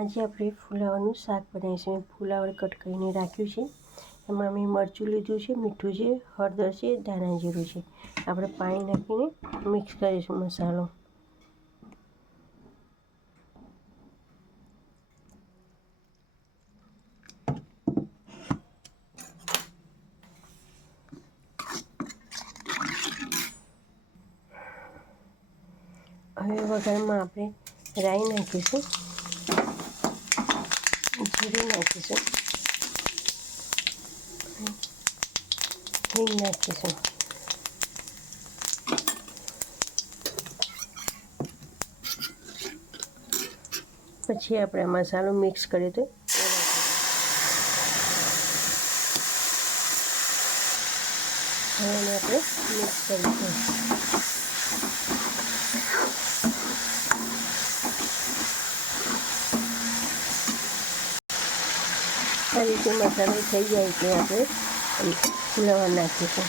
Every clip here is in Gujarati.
આજે આપણે ફુલાવાનું શાક બનાવીશું. ફુલાવર કટ કરીને રાખ્યું છે. એમાં મેં મરચું લીધું છે, મીઠું છે, હળદર છે, ધાણા જીરું છે. આપણે પાણી નાખીને મિક્સ કરીશું મસાલો. હવે વઘારમાં આપણે રાઈ નાખીશું, જીરું નાખીશું, હિંગ નાખીશું. પછી આપણે આ મસાલો મિક્સ કરીએ તો હવે એને આપણે મિક્સ કરીશું. આ રીતે મસાલો થઈ જાય એટલે આપણે ફુલાવર નાખીશું.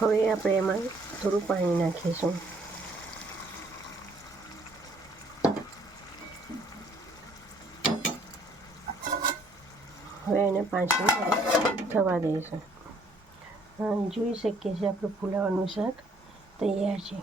હવે આપણે એમાં થોડું પાણી નાખીશું. હવે એને 5 મિનિટ થવા દઈશું. જોઈ શકીએ છીએ આપણું ફુલાવરનું શાક તૈયાર છે.